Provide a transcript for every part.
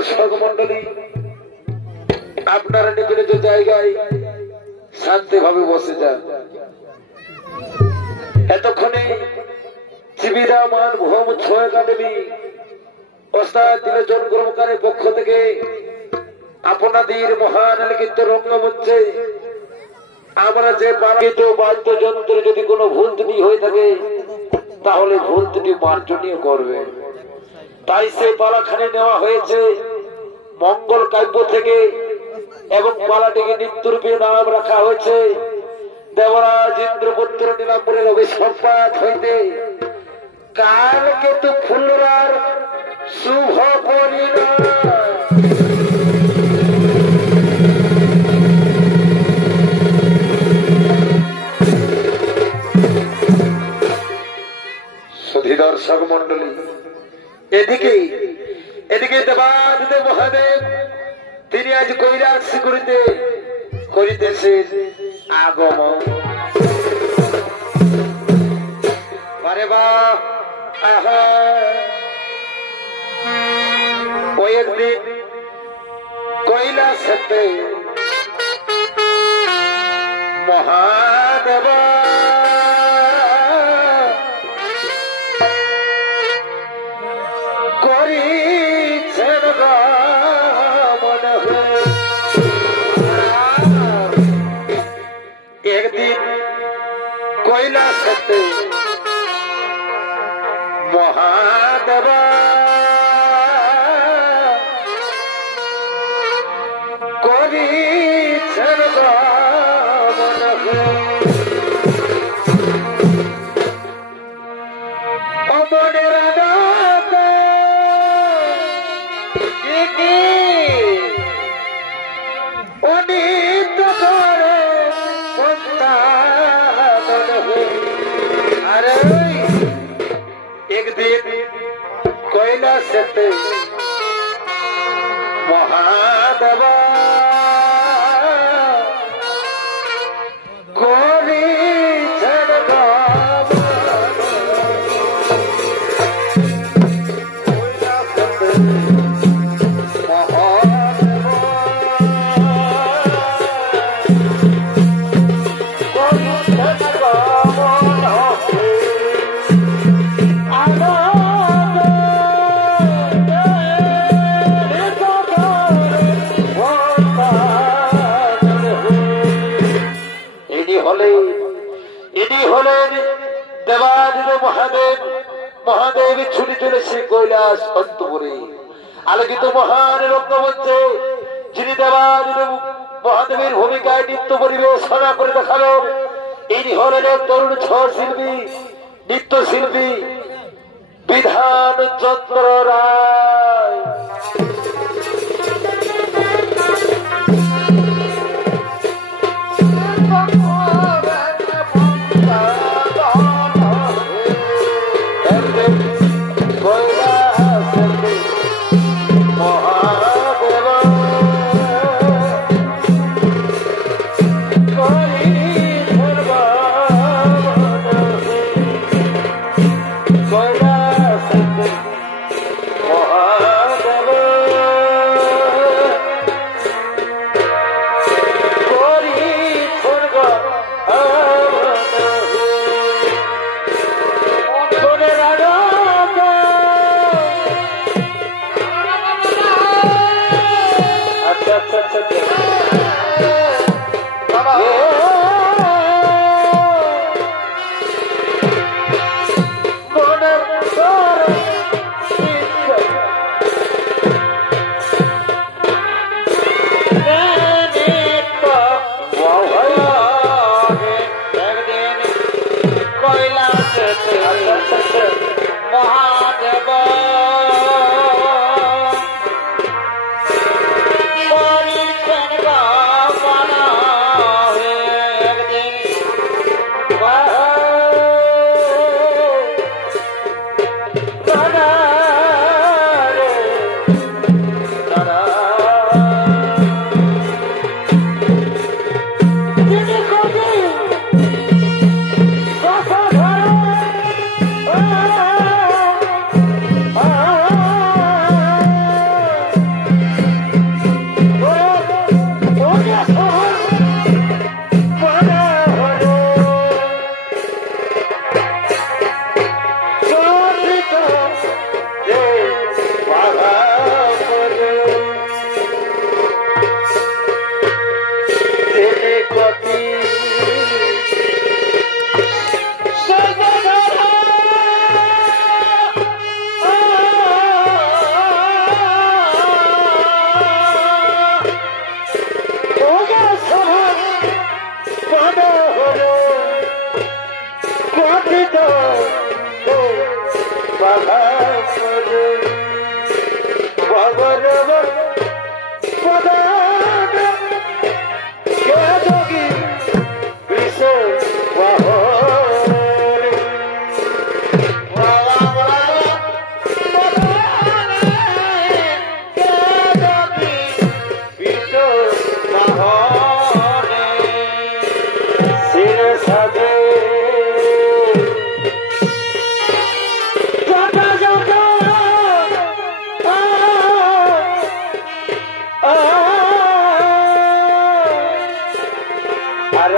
দর্শক মন্ডলী আপনারা নিজ নিজ জায়গায় শান্তিভাবে বসে যান। এতক্ষণে জীবিদামান ভৌম ছয় একাডেমি ওস্তাদ দিলজন কর্মকারের পক্ষ থেকে আপনাদের মহান লিখিত রঙ্গমঞ্চে আমরা যে পালিত বাদ্যযন্ত্র যদি কোনো ভুল ত্রুটি হয়ে থাকে তাহলে ভুল ত্রুটি মার্জনীয় করবে। তাই সে পালাখানে নেওয়া হয়েছে মঙ্গল কাব্য থেকে এবং পালাটিকে নিত্যরূপে নাম রাখা হয়েছে দেবরাজ ইন্দ্রপুত্র নীলাম্বরের অভিসম্পাত হইতে কালকেতু ফুলরার শুভ পরিণাম। দর্শক মন্ডলী এদিকে দেবাদিদেব মহাদেব তিনি আজ কৈলাস করিতেছেন আগমন। আরে বাহ, আহা ওই একদিন কৈলাসেতে মহাদেব একদিন কৈলাসেতে মহাদেব করিছেন গমন। অমনের একদিন কৈলাসেতে মহাদেব করিছেন মহাদেব ছুটি চলেছে কৈলাস অন্তপুরে আলোকিত মহান রঙ্গমঞ্চে যিনি দেবাদিদেব মহাদেবের ভূমিকায় নৃত্য পরিবেশনা করে দেখাবেন ইনি হলেন তরুণ ছড় শিল্পী নৃত্য শিল্পী বিধান চন্দ্র রায়। মহাদেব করিছেন গমন।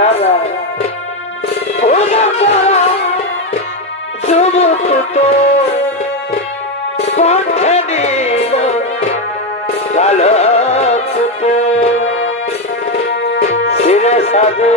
তারা পূজা করা যুবক তো কণ্ঠে নিল ঝলক তো শিরে সাজে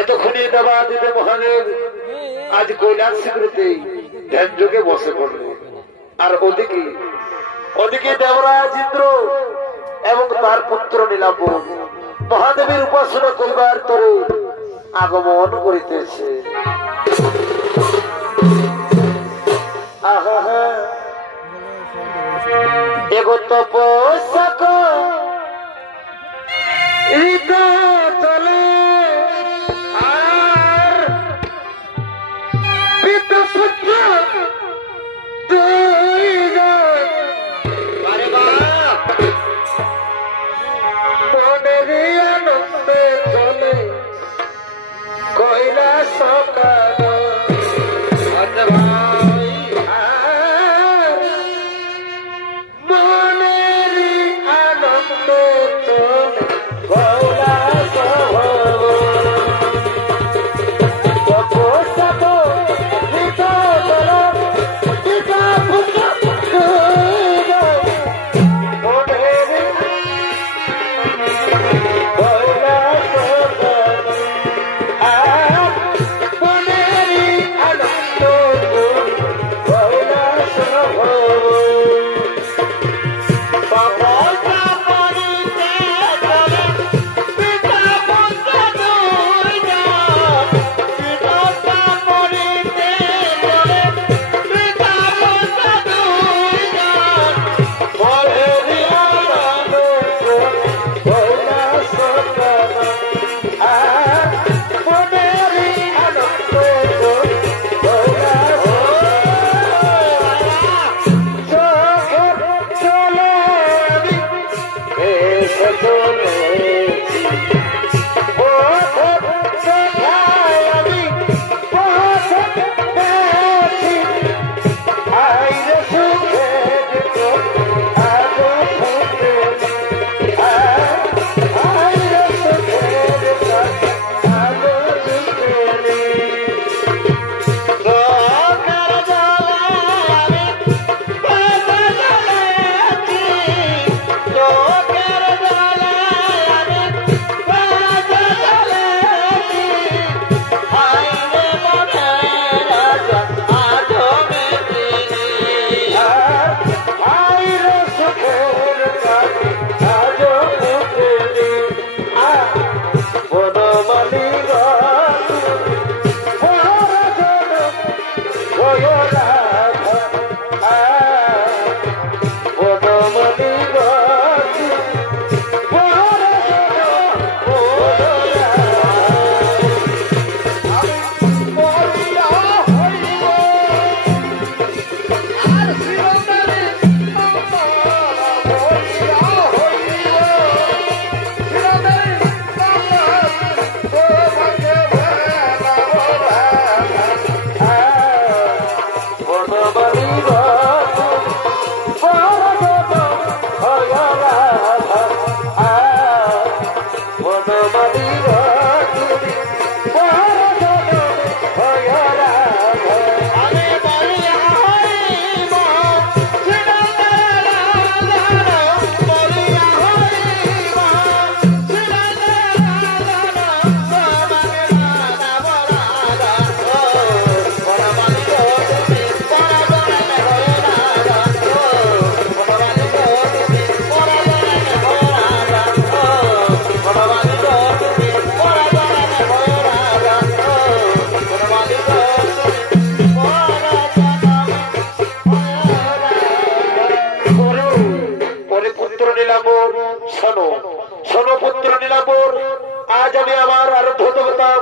এতক্ষণে দেবাদিতে মহাদেব আজ কৈলাস শিখরেতে ধ্যান যোগে বসে পড়ল। আর ওদিকে দেবরাজ ইন্দ্র এবং তার পুত্র নীলাম্ব মহাদেবের উপাসনা করিবার তরে আগমন করিতেছে। এগো তপস্যাক ঋত চলে আর পিত পুত্র মনের আনন্দে চলে কৈলাস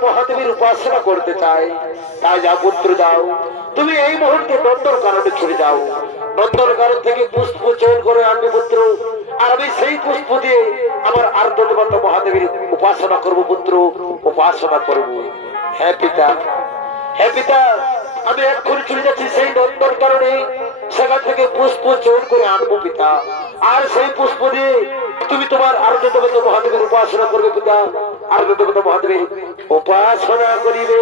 মহাদেবীর উপাসনা করতে চাই, তাই যা পুত্র যাও, তুমি এই মুহূর্তে নন্দনকাননে ছুটে যাও। নন্দনকানন থেকে পুষ্প চোর করে আনবে পুত্র, আর আমি সেই পুষ্প দিয়ে আমার আর্দ্র দেবতা মহাদেবীর উপাসনা করব পুত্র, উপাসনা করব। হ্যাঁ পিতা, হ্যাঁ পিতা, আমি এক্ষুনি চলে যাচ্ছি সেই নন্দনকাননে, সেখান থেকে পুষ্প চোর করে আনবো পিতা, আর সেই পুষ্প দিয়ে তুমি তোমার আর্দ্র দেবতা মহাদেবীর উপাসনা করবে পিতা, আর্দ্র দেবতা মহাদেবীর উপাসনা করিবে।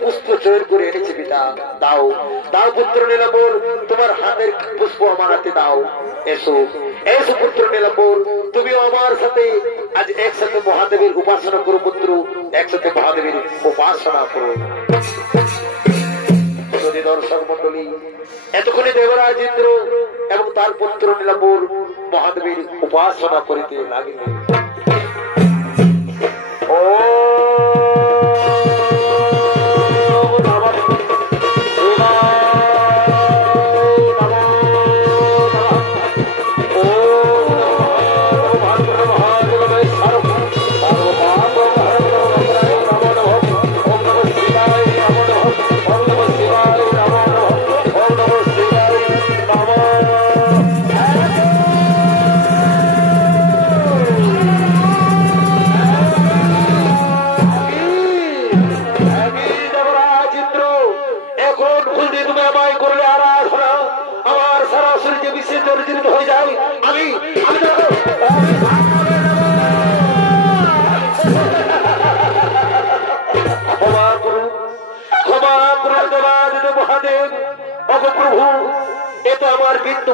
পুষ্প চোর করে এনেছি পিতা, দাও দাও পুত্র নীলাম্বর, তোমার হাতের পুষ্প আমার হাতে দাও। এসো এসো পুত্র নীলাম্বর, তুমিও আমার সাথে আজ একসাথে মহাদেবের উপাসনা করো পুত্র, একসাথে মহাদেবের উপাসনা করো। দর্শক মন্ডলী, এতক্ষণে দেবরাজ ইন্দ্র এবং তার পুত্র নীলাম্বর মহাদেবের উপাসনা করিতে লাগিলেন। ও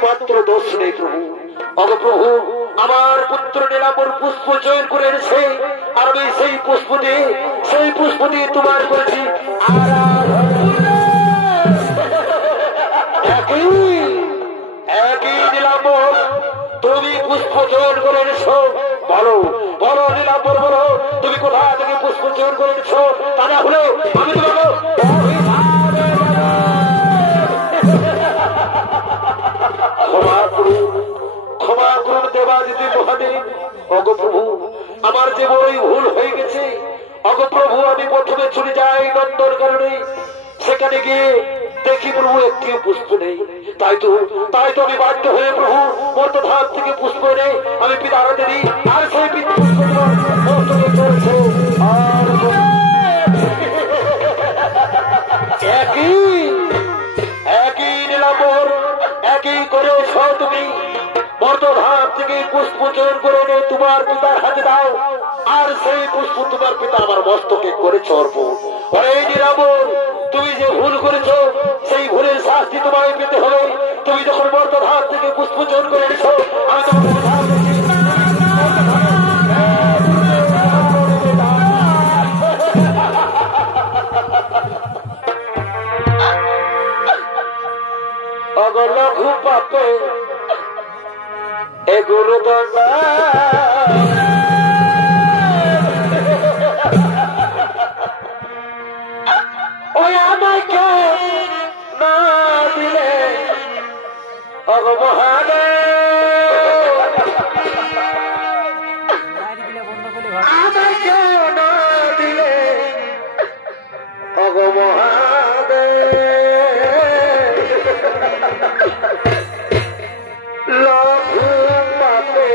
মাত্র দোষ নেই প্রভু। অগপ্রভু, আমার পুত্র নীলাম্বর পুষ্প চয়ন করে এনেছে, আর আমি সেই পুষ্প দিয়ে তোমার করেছি একই নীলাম্বর, তুমি পুষ্প চয়ন করে এনেছো, বলো বলো নীলাম্বর, বলো তুমি কোথা থেকে পুষ্প চয়ন করে এনেছো, তা না হলে আমি তোমাকে ক্ষমা করুন দেবাদিদেব মহাদেব। অগপ্রভু, আমার যে বড়ই ভুল হয়ে গেছে। অগপ্রভু, আমি প্রথমে চলে যাই নন্দর কারণে, সেখানে গিয়ে দেখি প্রভু একটিও পুষ্প নেই। তাই তো আমি বাধ্য হয়ে প্রভু মর্তধাম থেকে পুষ্প এনে আমি পিতার হাতে দিই, আর সেই পুষ্প একই নীলাম্বর, একই করেছ তুমি। মর্তধাম থেকে পুষ্প চয়ন করে এনে তোমার পিতার হাতে দাও, আর সেই পুষ্প তোমার পিতা আমার মস্তকে করেছ অর্পণ। অরে নীলাম্বর, তুমি যে ভুল করেছ সেই ভুলের শাস্তি তোমায় পেতে হবে। তুমি যখন মর্তধাম থেকে পুষ্প চয়ন করে এনেছ, আমি তোমার লঘু পাপে এ গুরু দণ্ডা ওই আমাকে না দিলে অগ মহাদেব, আমাকে না দিলে অগ মহাদেব, লঘু পাপে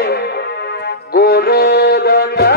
গুরু দণ্ডা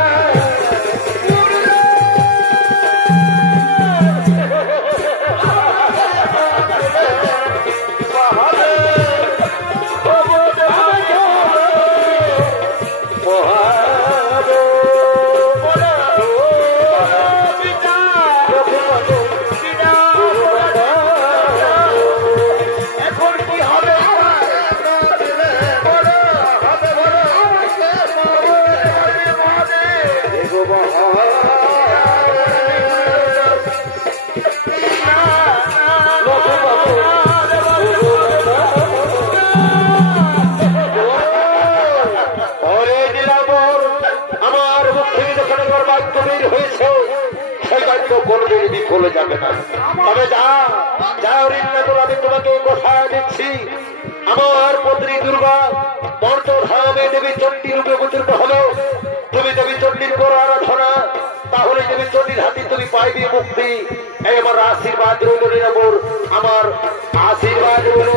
কোনদিন বিফলে যাবে না। তবে আমি তোমাকে কথা দিচ্ছি, আমার পত্নী দুর্গা মর্তধামে দেবী চণ্ডী রূপে অবতীর্ণ হবে। তুমি দেবী চণ্ডীর করো আরাধনা, তাহলে দেবী চণ্ডীর হাতে তুমি পাইবে মুক্তি। এই আমার আশীর্বাদ রইল নীলাম্বর, আমার আশীর্বাদ রইল।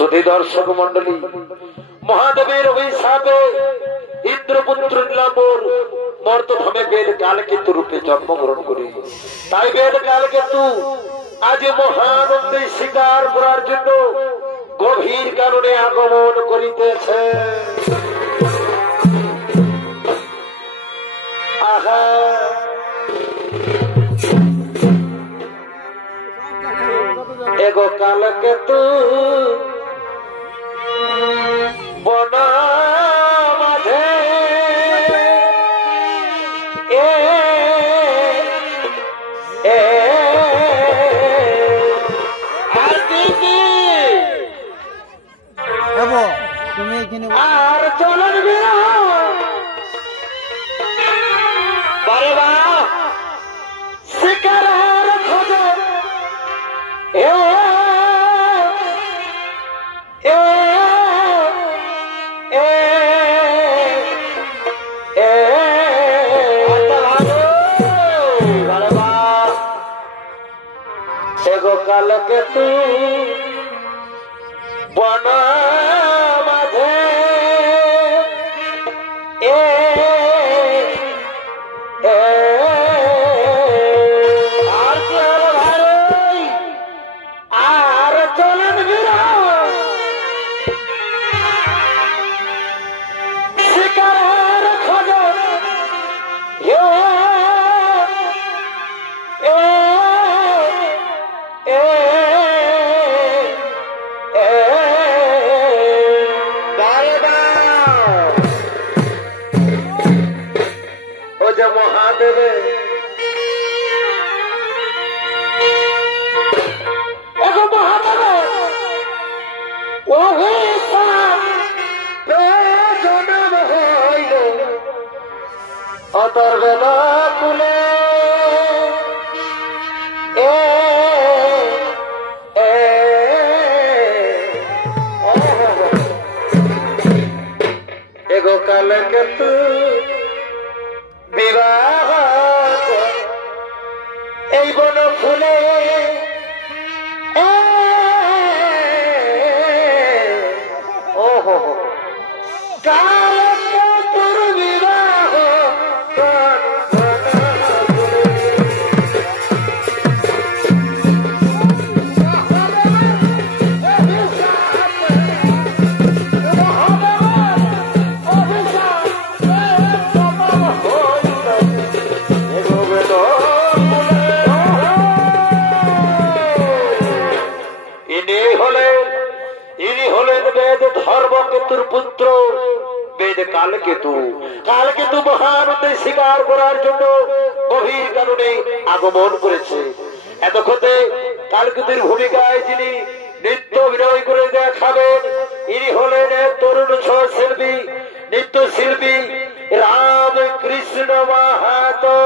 সুধী দর্শক মন্ডলী, মহাদেবের অভিশাপে ইন্দ্রপুত্র নীলাম্বর মর্তধামে বেদ কালকেতু রূপে জন্মগ্রহণ করে, তাই বেদ কালকেতু আজ মহানন্দে শিকার করার জন্য গভীর কারণে আগমন করিতেছে। আহা, এগো কালকেতু বনা মাঝে আর চলন বারে বা শিকারের খোঁজে এগো কালকেতু বনা মাঝে আর চলেন শিকারের খোঁজে মহাদেবে মহাদেবে জন্ম হইল অতর বেলা কুলে এগো কালকেতু বিবাহ এই বন ফুলে কালকেতুর বিবাহ ধর্মকেতুর পুত্র বেদ কালকেতু। কালকেতু মহানন্দে শিকার করার জন্য গভীর কারণে আগমন করেছে। এতক্ষণে কালকেতুর ভূমিকায় যিনি নৃত্য অভিনয় করে দেখাবেন, ইনি হলেন তরুণ শিল্পী, নৃত্য শিল্পী রামকৃষ্ণ মাহাতো।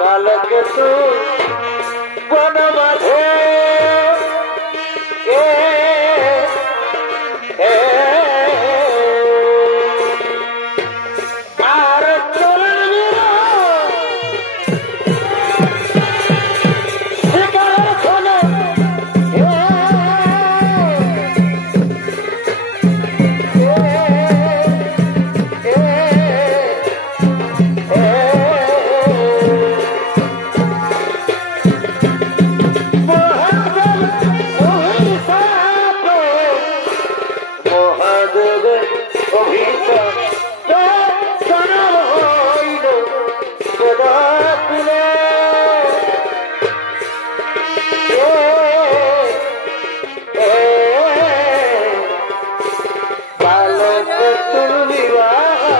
কালকেতু বন মাঝে আর চলেন শিকারের খোঁজে কালকেতুর বিবাহ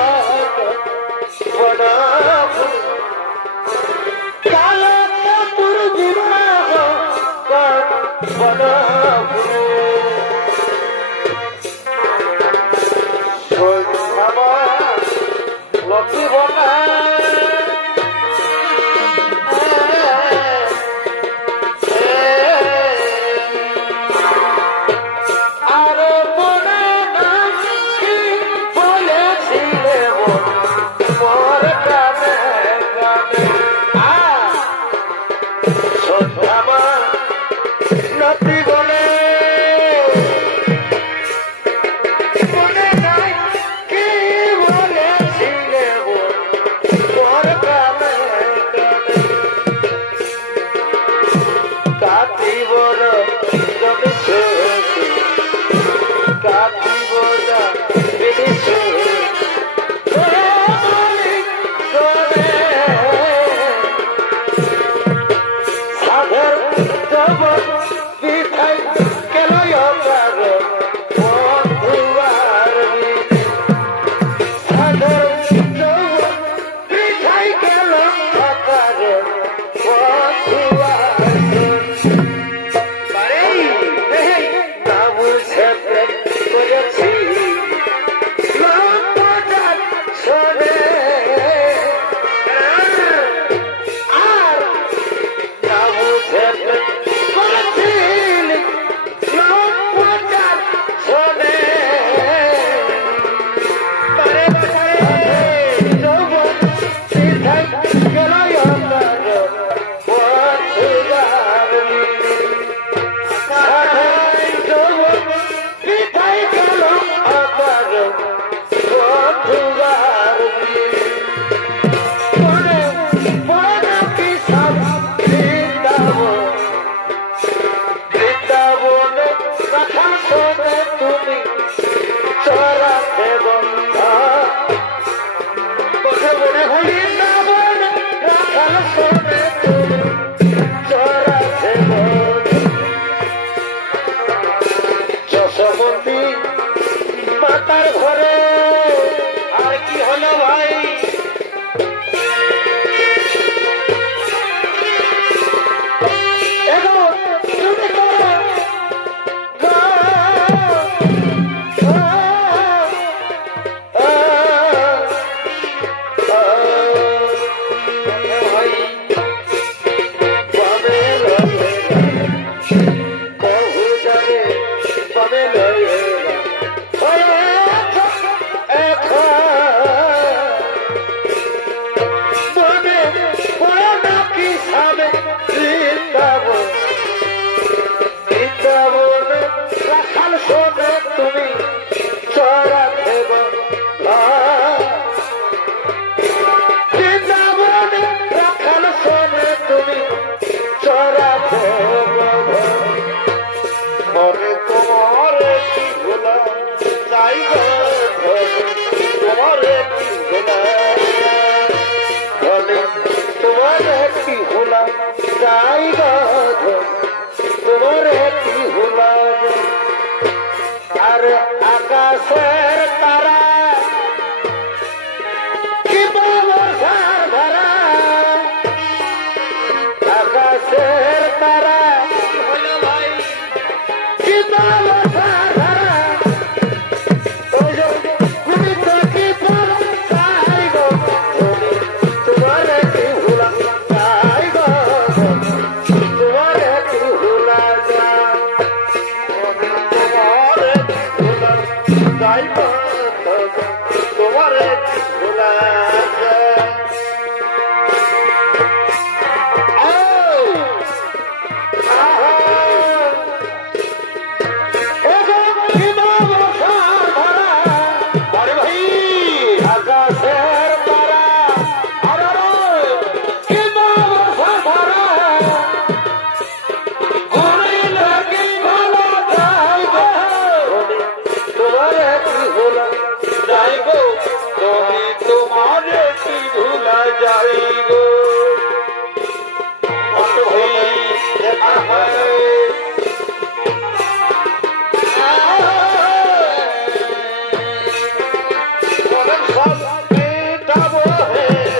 सब बेटा वो है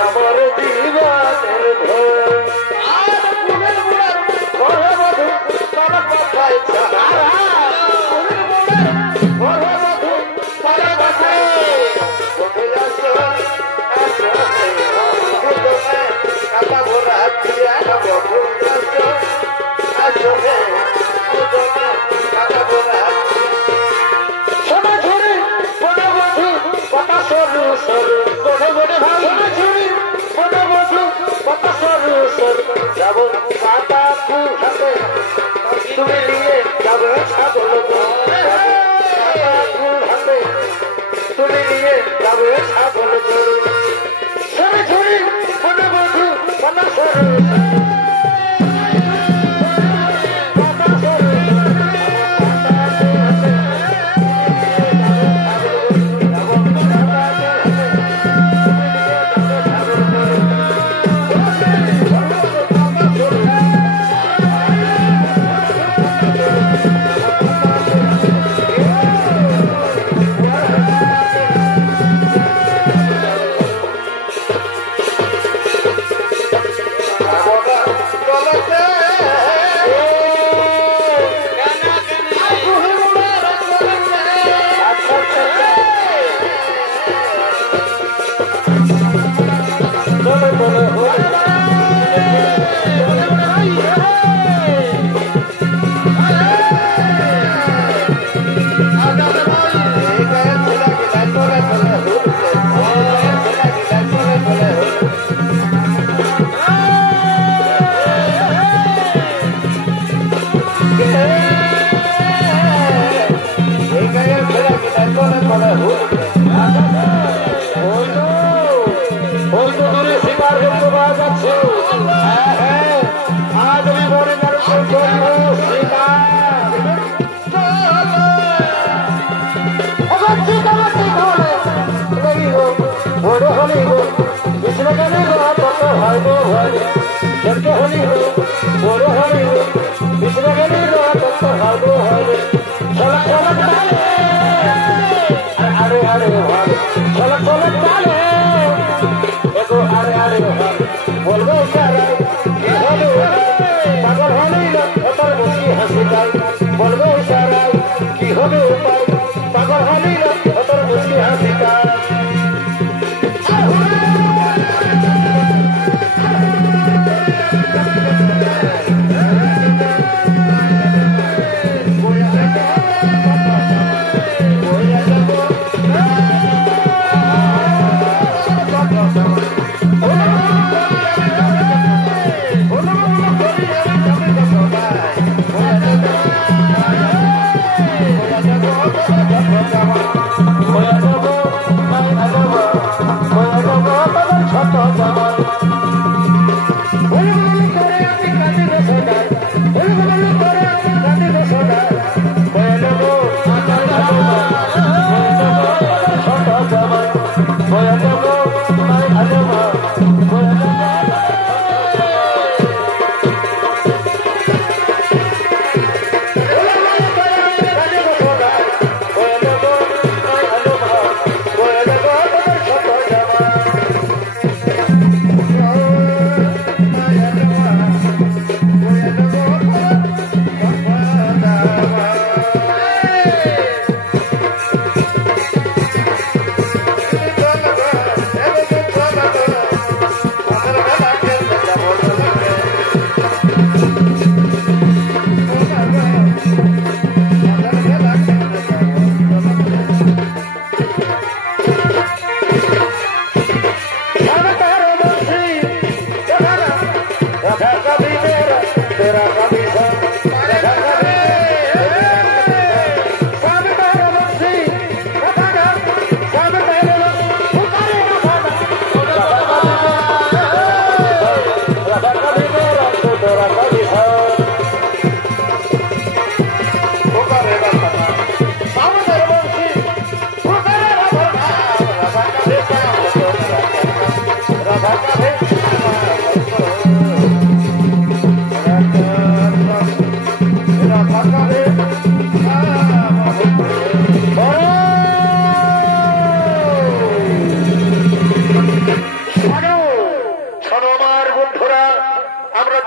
আমার দিবানের ঘর আর ফুলের মুড়ার ঘরে মধু তার কথায় ছাড়া ফুলের মুড়ার ঘরে মধু তার কথায় তুমি আসো আসো ফুলমে কাটা ভরা দিয়া বধু আসো আসো ফুলমে কাটা ভরা সোনা ঝুরি বড় বধু কথা সরু সরু বড় বড় ভাই সোনা ঝুরি বড় বধু কথা সরু সরু যাব কাটা ফুল হাতে তুমি নিয়ে যাবে ছাগল কাটা ফুল হাতে তুমি নিয়ে যাবে ছাগল গরু সোনা ঝুরি বড় বধু কথা সরু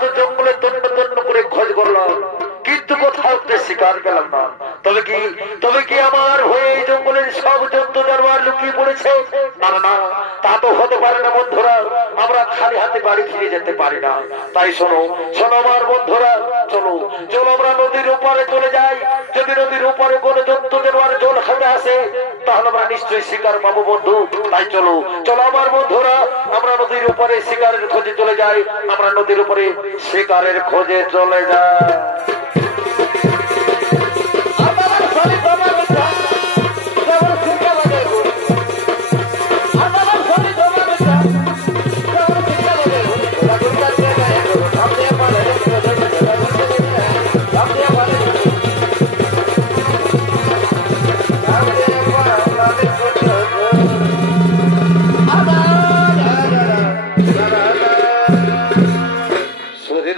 তো জঙ্গলে তন্ন তন্ন করে খোঁজ করলাম, কিন্তু কোথাও শিকার পেলাম না। তবে কি আমার হয়ে এই জঙ্গলের সব জন্তু জানোয়ার লুকিয়ে পড়েছে? না না না, তা তো হতে পারে না বন্ধুরা। আমরা খালি হাতে বাড়ি ফিরে যেতে পারি না। তাই শোনো শোনো আমার বন্ধুরা, চলো চলো আমরা নদীর ওপারে চলে যাই। যদি নদীর ওপারে কোনো জন্তু জানোয়ার জল খেতে আসে, তাহলে আমরা নিশ্চয়ই শিকার পাবো বন্ধু। তাই চলো চলো আমার বন্ধুরা, আমরা নদীর উপরে শিকারের খোঁজে চলে যাই। আমরা নদীর উপরে শিকারের খোঁজে চলে যাই।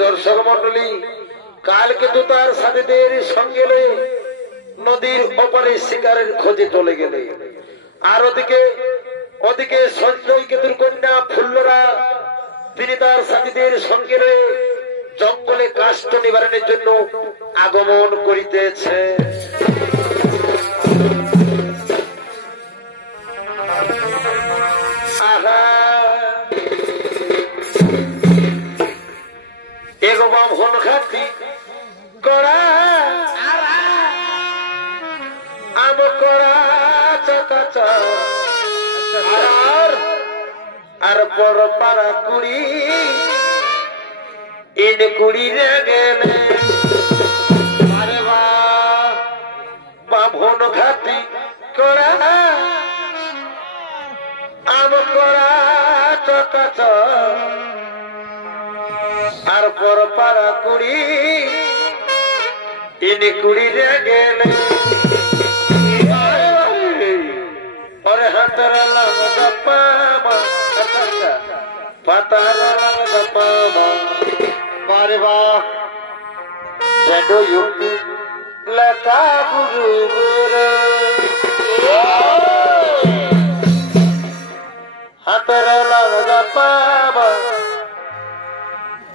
দর্শক মন্ডলী, কালকে তো তার সাথীদের সঙ্গে নদীর ওপারে শিকারের খোঁজে চলে গেলে, আর ওদিকে সঞ্জয় কেতুর কন্যা ফুল্লরা তিনি তার সাথীদের সঙ্গে জঙ্গলে কাষ্ঠ নিবারণের জন্য আগমন করিতেছে। বামন খাতি কড়া আম কড়া চাচা আর বড় পাড়া কুড়ি ইন কুড়ি রে গেলে আরে বামন খাতি কড়া আম কড়া চাচা আর বড় পাড়া কুড়ি ইনি কুড়ি রে গেলে ওরে হাতের লাগা পামা পাতার লাগা পামা মারে বা জেডো ইউটি লতা গুরু গুরু হাতের লাগা পামা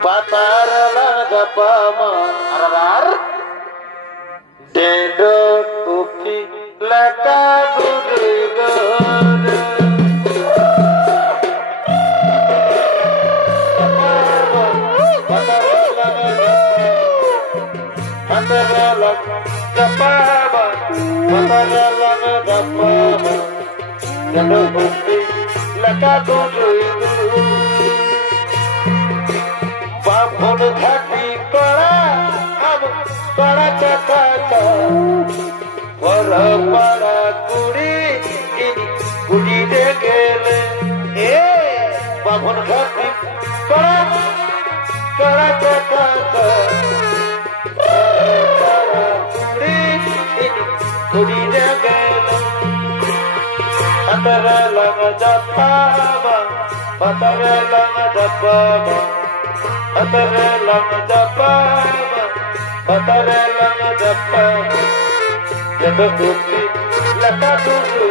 patar laga pamar dendo tupi laka gurugon patar laga pamar dendo tupi laka gurugon বামন ঘাটি কড়া আম কড়া চাচা বড় পাড়া কুড়ি কুড়ি রে গেলে বামন ঘাটি কড়া কড়া চাচা কুড়ি কুড়ি রে গেলে হাতারা লাগা জাপামা পাতারা লাগা জাপামা Atare lama japama, atare lama japama, jado tupi laka tupi.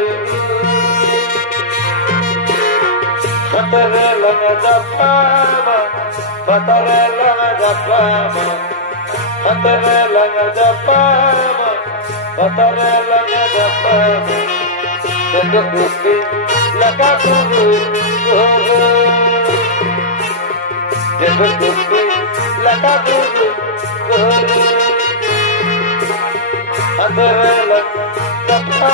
Atare lama japama, atare lama japama, atare lama japama, atare lama japama, jado tupi laka tupi. Jado tupi laka tupi, atare lama japama,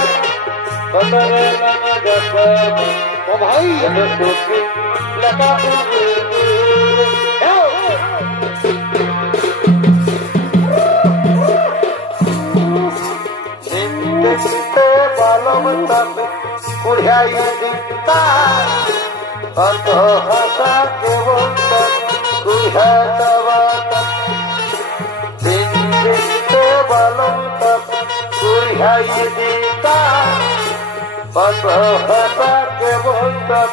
atare lama japama. Oh bhai, jado tupi laka tupi. Sinte balom tapi kurhai dikta, ato hasa kewonta. Kuhatawata Sinte balom tap Kurihai dita Patohata kebontak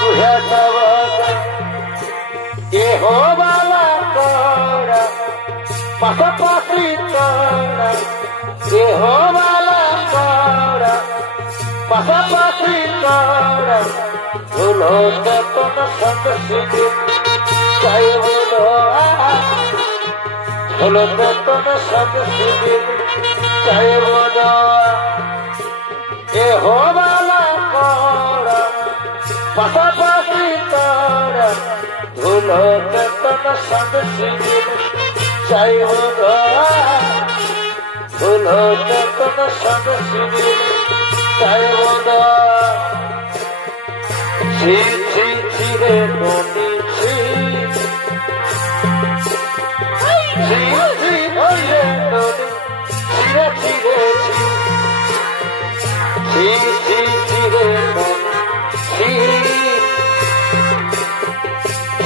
Kuhatawata Jehovah kora Pasapasi kora Jehovah kora Pasapasi kora Ulo katona sangasidi চাইব না হলো বেতন সব শিবির চাইব না এ হবালা করা পাশাপাশি তোরা হলো বেতন সব শিবির চাইব না হলো বেতন সব শিবির চাইব না ছি ছি ছিরে নদী ছি ছি ছি হইলে নদী ছিরে ছিরে ছি ছি ছিরে নদী ছি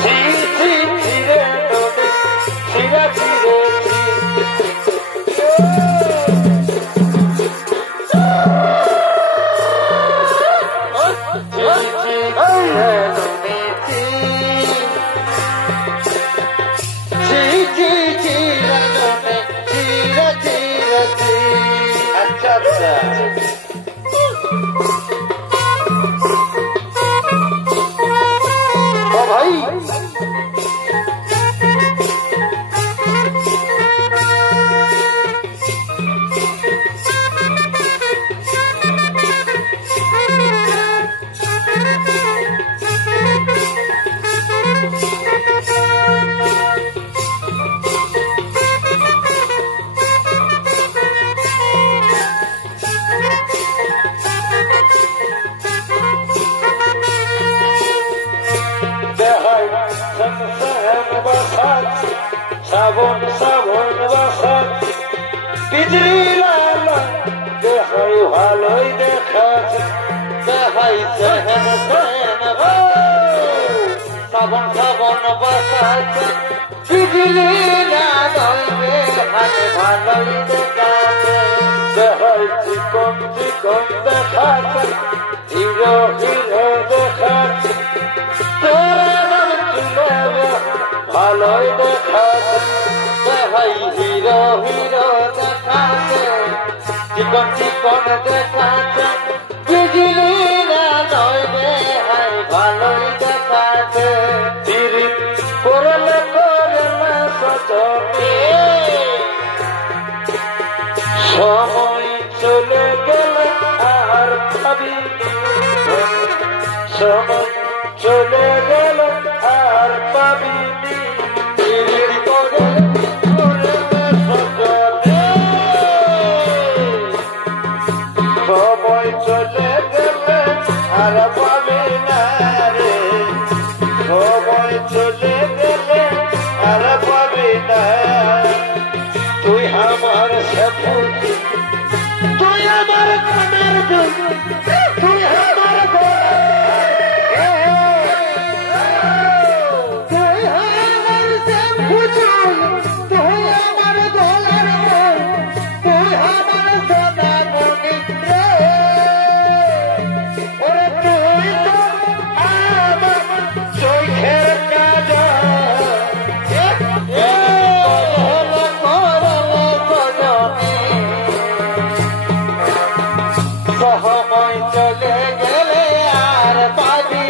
ছি ছি ছিরে নদী ছিরে ছিরে সাবন সাবন বাসান বিজলি লালা দেখাই ভালোই দেখাচ্ছে দেখাই সেহেন সেহেন সাবন সাবন বাসাচ্ছে বিজলি লাগাইবে হাতে ভালোই দেখাচ্ছে দেখাই চিকন চিকন দেখাচ্ছে হিরো হিরো দেখাচ্ছে ভালোই দেখাচ্ছে দেখাই হিরো হিরো দেখাচ্ছে চিকন চিকন দেখাচ্ছে বিজলি না নইবে হাই ভালোই দেখাচ্ছে তিরি করলে করলে সচনে সময় চলে গেলে আর ভাবি সময় চলে গেলে আর পাবি সময় চলে গেলে আর পাবি না রে সময় চলে গেলে আর পাবি না তুই আমার সফল তুই আমার কানের দুল তুই আমার সময় চলে গেলে আর পাবি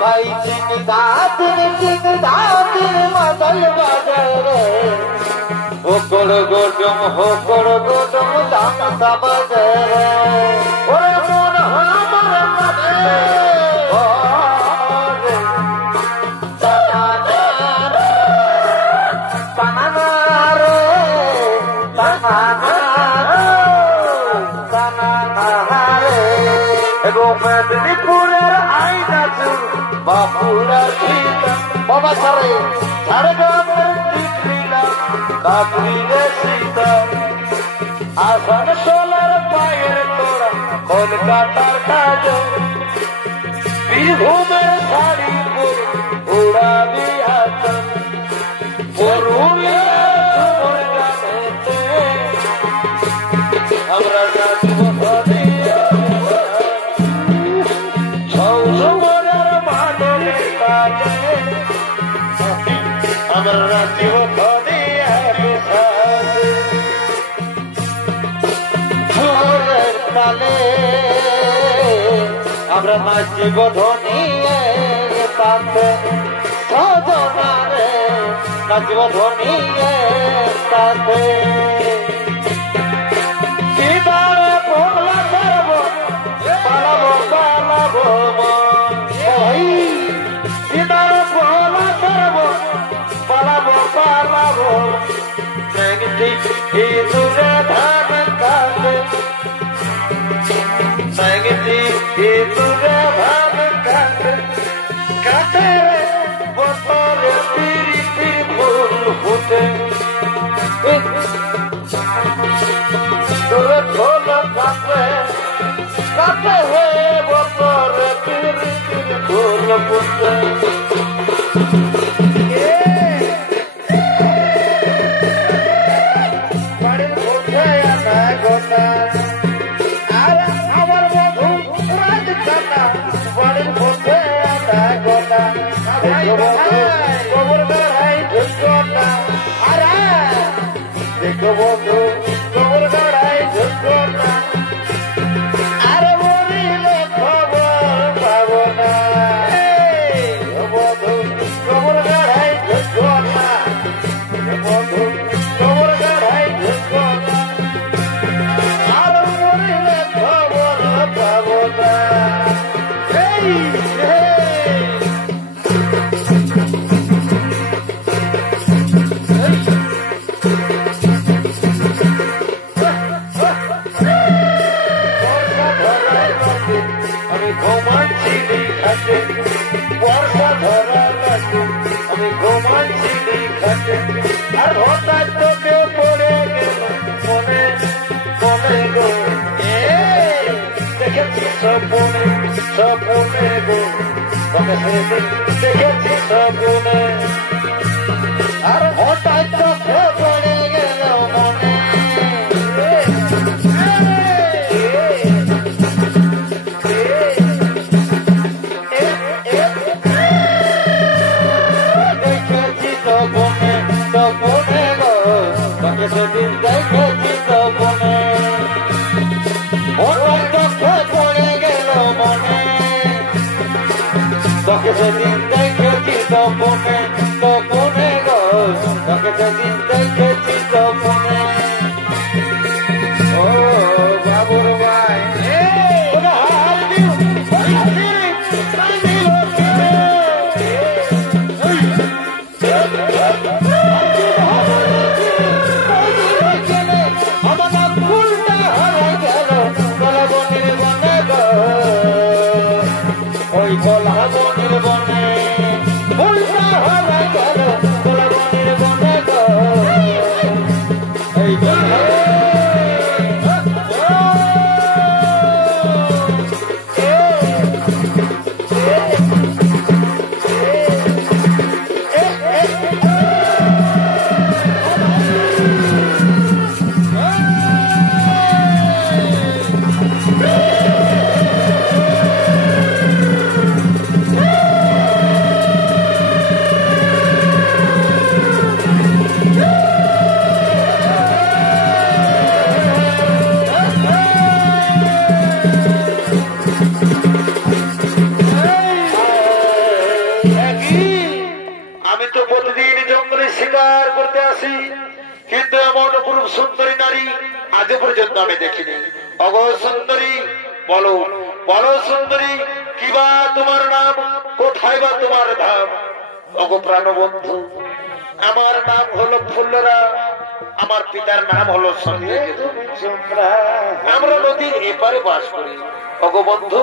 ভাই চিং দাঁত মদল বাজারে হোকর গোডম দাম বাজারে ওরে মন আমার মনে মেদিনীপুরের আইনা চুর বাপুরার সীতা বাবা সারে ঝাড়গ্রামের টিকলিলা কাকরিরে সীতা আসান তালে আমরা নাচিব ধনিয়ের তালে সজনারে নাচিব ধনিয়ের তালে দিদারে পোলা করব পালাবো পালাবো ভাই দিদারে পোলা করব পালাবো পালাবো মেঘটি দূরে ধান কাটে মেঘটি দূরে ধান কাটে কাটে বছরে তিরি তিরি ফুল ফুটে দূরে ফুল কাটে কাটে হয়ে বছরে তিরি তিরি ফুল ফুটে দেখো বন্ধু খবর গাড়াই ঝুঁকো না আরে মরিলে খবর পাবো না বন্ধু খবর গাড়াই ঝুঁকো না বন্ধু খবর গাড়াই ঝুঁকো না আরে মরিলে খবর পাবো না বর্ষা ধরার লাগে আমি ঘুমাচ্ছি খাটে আর হঠাৎ তোকে পড়ে গেল মনে মনে গো দেখেছি স্বপ্নে স্বপ্নে গো তবে সেদিন দেখেছি স্বপ্নে আর হঠাৎ তোকে পড়ে গেল মনে সেদিন দেখেছি স্বপ্নে হঠাৎ পড়ে গেল মনে তোকে সেদিন দেখেছি স্বপ্নে স্বপ্নে গো তোকে সেদিন দেখেছি স্বপ্নে ও বাবুর ভাই ওই কলা বনের বনে ফুলটা হয়ে গেল কলা বনের বনে গো এই শিকার করতে আসি কিন্তু এমন অপরূপ সুন্দরী নারী আজ পর্যন্ত আমি দেখিনি অগো সুন্দরী বলো বলো সুন্দরী কিবা তোমার নাম কোথায় বা তোমার ধাম অগো প্রাণবন্ধু আমার নাম হলো ফুল্লরা আমার পিতার নাম হলো আমরা নদীর এপারে বাস করি অগো বন্ধু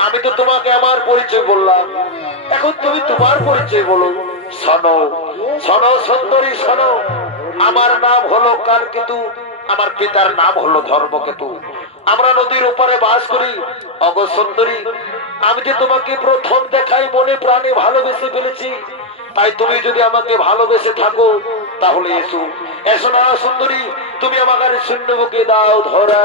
আমি তো তোমাকে আমার পরিচয় বললাম এখন তুমি তোমার পরিচয় বলো শোনো শোনো সুন্দরী শোনো আমার নাম হলো কালকেতু আমার পিতার নাম হলো ধর্মকেতু আমরা নদীর উপরে বাস করি অগো সুন্দরী আমি যে তোমাকে প্রথম দেখাই মনে প্রাণে ভালোবেসে ফেলেছি তাই তুমি যদি আমাকে ভালোবেসে থাকো তাহলে এসো এসো না সুন্দরী তুমি আমাকে শূন্য বুকে দাও ধরা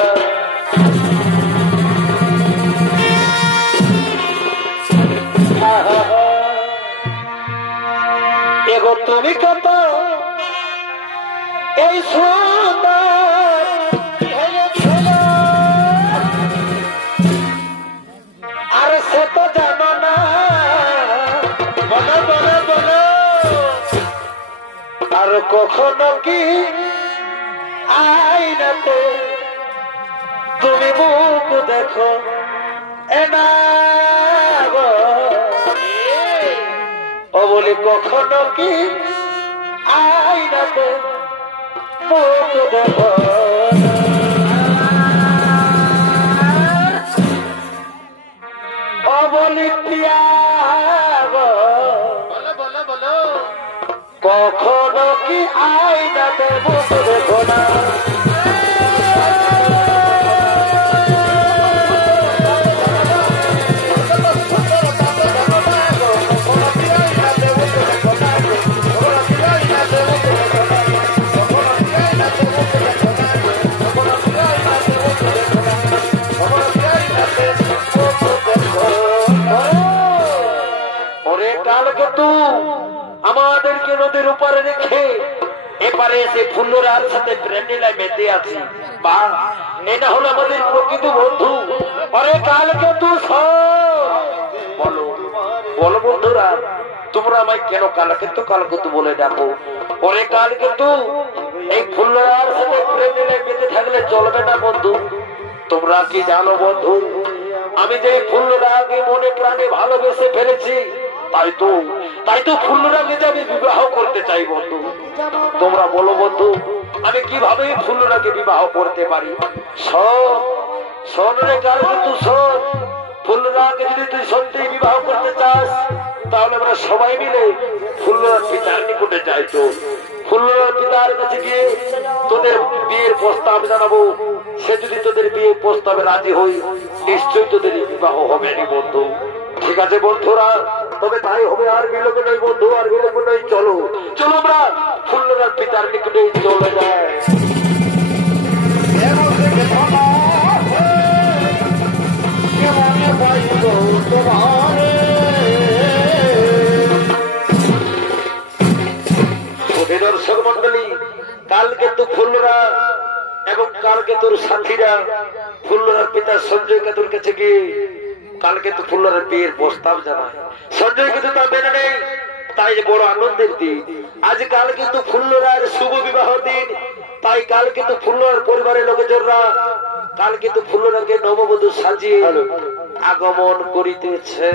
এগো তুমি কত এই সুন্দর কখনো কি আয়নাতে তুমি মুখ দেখো এনা গো ও বলি কখনো কি আয়নাতে মুখ দেখো ও বলি প্রিয়া গো কখনো কি আয়নাতে মুখ দেখো না আমাদেরকে নদীর উপরে রেখে এপারে এসে ফুল্লরার সাথে প্রেমেলায় মেতে আছি বা এটা হলো আমাদের প্রকৃত বন্ধু পরে কালকে তু বলো বলো বন্ধুরা তোমরা আমায় কেন কালকে তু বলে ডাকো পরে কালকে তু এই ফুল্লরার সাথে প্রেমেলায় মেতে থাকলে চলবে না বন্ধু তোমরা কি জানো বন্ধু আমি যে ফুল্লরাকে মনে প্রাণে ভালোবেসে ফেলেছি তাই তো ফুল্লরাকে যে আমি বিবাহ করতে চাই বন্ধু তোমরা বলো বন্ধু আমি কিভাবে ফুল্লরাকে বিবাহ করতে পারি শোন রে কাল কিন্তু শোন ফুল্লরাকে যদি তুই সত্যি বিবাহ করতে চাস তাহলে আমরা সবাই মিলে ফুল্লরার পিতার নিকটে যাই তো ফুল্লরার পিতার কাছে গিয়ে তোদের বিয়ের প্রস্তাব জানাবো সে যদি তোদের বিয়ের প্রস্তাবে রাজি হই নিশ্চয়ই তোদের বিবাহ হবে না বন্ধু ঠিক আছে বন্ধুরা তবে তাই হবে আর বিলম্ব নয় বন্ধু আর বিলম্ব নয় চলো চলো আমরা ফুল্লরার পিতার নিকটে চলে যায় দর্শক মন্ডলী কালকে তো ফুল্লরা এবং কালকে তোর সাথীরা ফুল্লরার পিতা সঞ্জয় কাতুর কাছে গিয়ে কালকে তো ফুল্লরার বিয়ের প্রস্তাব জানায় সঞ্জয় কিন্তু তা মেনে নেই তাই বড় আনন্দের দিন আজ কাল কিন্তু ফুল্লরার শুভ বিবাহ দিন তাই কাল কিন্তু ফুল্লরার পরিবারের লোকজনরা কাল কিন্তু ফুল্লরাকে নববধূ সাজিয়ে আগমন করিতেছে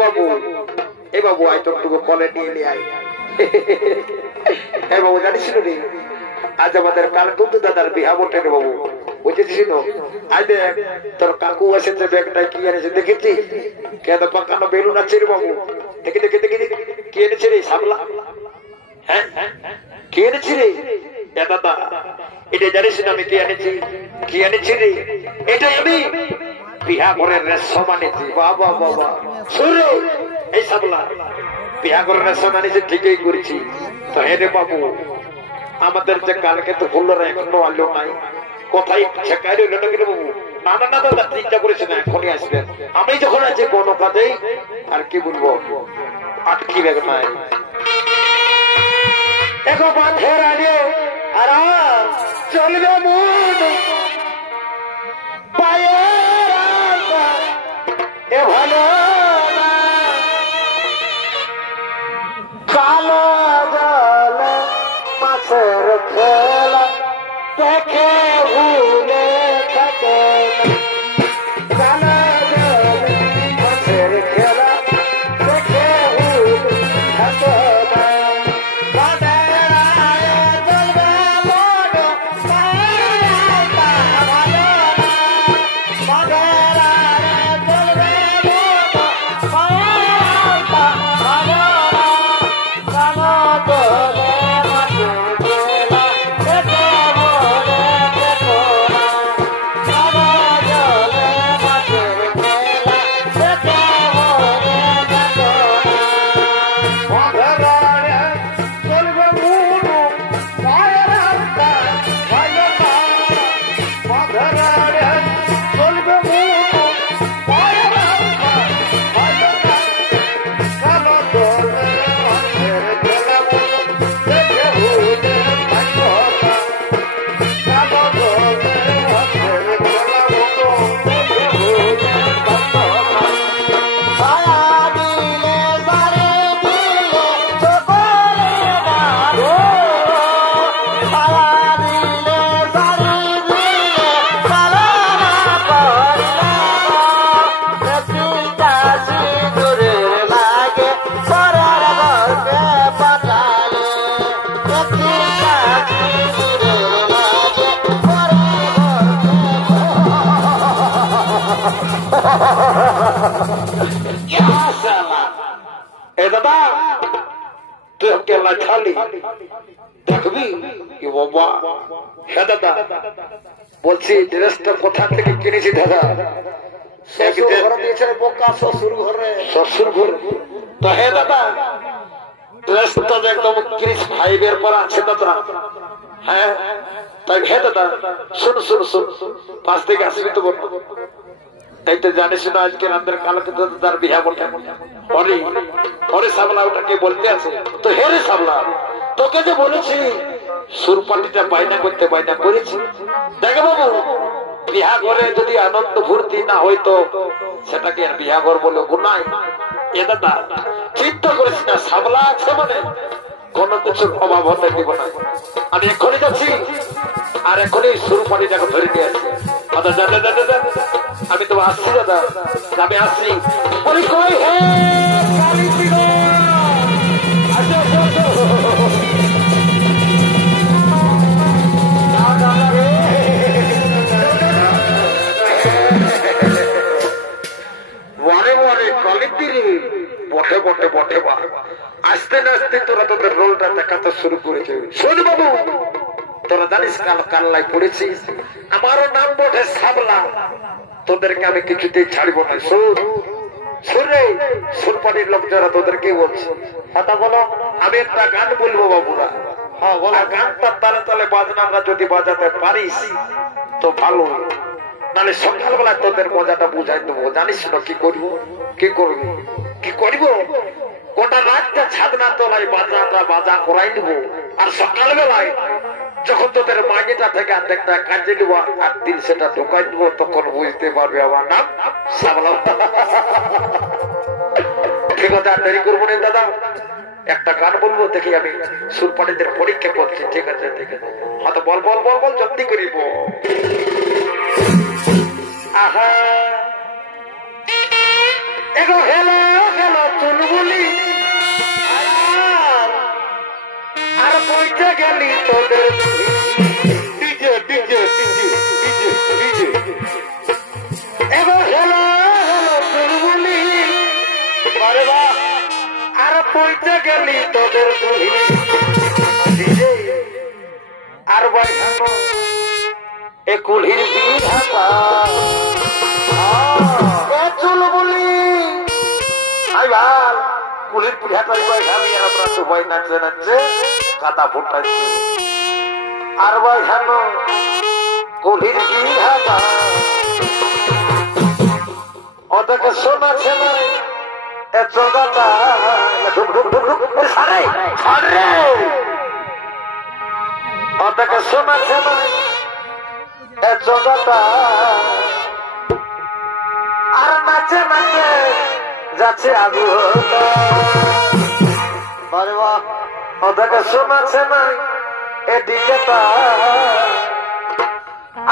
বাবু এ বাবু আয় তোরটুকু কলে নিয়ে আয় এ বাবু জানিস রে আজ আমাদের কালকুন্তু দাদার বিহা বটে রে বাবু বুঝেছিস আজ দেখ তোর কাকু এসেছে ব্যাগটা কি এনেছে দেখেছি কেন পাকানো বেলুন আছে রে বাবু দেখে দেখে দেখে কি এনেছে রে সামলা হ্যাঁ কি এনেছি রে দাদা এটা জানিস না আমি কি এনেছি রে এটা আমি বিহা ঘরের রেশম আনেছি বাবা বাবা শুরু এই সাবলা বিহা ঘরের রেশম আনেছি ঠিকই করেছি তো হে রে বাবু আমাদের যে কালকে তো ফুল্লরা এখনো আলো নাই কোথায় ছেকাই রইল না রে বাবু না না না দাদা চিন্তা করেছে না এখনই আসবেন আমি যখন আছি কোনো কাজেই আর কি বলবো আটকি ব্যাগ নাই এখন বাঁধের আগে আর চলবে মন পায়ে এ ভালো কালো জল মাছের খেলা দেখে ভুলে থাকে কালো জল মাছের খেলা দেখে ভুলে থাকে এ দাদা তুই আমাকে লাঠালি দেখবি কি বাবা? হ্যাঁ দাদা বলছি ড্রেসটা কোথা থেকে কিনেছি দাদা? শ্বশুর ঘর। তো হ্যাঁ দাদা ড্রেসটা একদম ক্রিস 5 এর পর আছে দাদা। হ্যাঁ তাই হ্যাঁ দাদা শুন শুন শুন পাশ থেকে আসবি তো বল। এই তো জানিস না আজকে আমাদের কালকে তো তার বিয়া বটে। পরে সাবলা ওটাকে বলতে আছে তো হে রে সাবলা তোকে যে বলেছি সুরপাটিটা বাইনা করতে বাইনা করেছি। দেখে বাবু বিয়া ঘরে যদি আনন্দ ফুর্তি না হইতো সেটাকে আর বিয়া ঘর বলে গুনাই। এ দাদা চিন্তা করিস না সাবলা আছে মানে কোন কিছুর অভাব হতে দিব না। আমি এক্ষুনি যাচ্ছি আর এক্ষুনি সুরপাটিটাকে ধরে নিয়ে আসছি। আমি তো আসছি দাদা আমি আসছি বলি কই হে বটে বটে বটে বা আস্তে আস্তে তোরা তোদের রোলটা দেখাতে শুরু করেছে। শোন বাবু তোরা জানিস কাল কাল্লাই পড়েছিস আমারও নাম বটে সাবলা। তোদেরকে আমি কিছুতেই ছাড়বো না। শুনে সুরপাটির লোক যারা তোদেরকে বলছি কথা বলো। আমি একটা গান বলবো বাবুরা। হ্যাঁ বলো। গানটার তালে তালে বাজনা যদি বাজাতে পারিস তো ভালো, নাহলে সকালবেলায় তোদের মজাটা বুঝাই দেবো। জানিস না কি করবো কি করবি কি করব? গোটা রাতটা ছাদনা তলায় বাজাটা বাজা করাই নেবো আর সকালবেলায় যখন তোদের মাইনেটা থেকে অর্ধেকটা কাজে নেবো আর দিন সেটা ঢোকাই দেবো তখন বুঝতে পারবে আমার নাম সাবলা। ঠিক আছে আর দেরি করবো না দাদা একটা গান বলবো দেখি আমি সুরপাটিদের পরীক্ষা করছি। ঠিক আছে ঠিক আছে হয়তো বল বল বল বল জলদি করিব। আহা এগো হেলো হেলো চুলবুলি আর পৌঁছে গেলি তোদের DJ DJ DJ DJ DJ. এগো হেলো হেলো চুলবুলি আরে বাহ আর পৌঁছে গেলি তোদের ডিজে। আর বৈঠানো এ কুলির বিধাতা চুলবুলি কুলির পিঠাটাই ভাবি আমরা তো ভাই নাচে নাচে কাটা ফুটাচ্ছি। আর ভাই হেন কুলির বিধাতা ওদেরকে শোনাছে না এ জগাটা ঢুক ঢুক ঢুক ঢুক সারে সারে ওদেরকে শোনাছে না এ জগাটা আর নাচে নাচে যাচ্ছে আগুন। ওদেরকে শোনাছে না এ ডিজেটা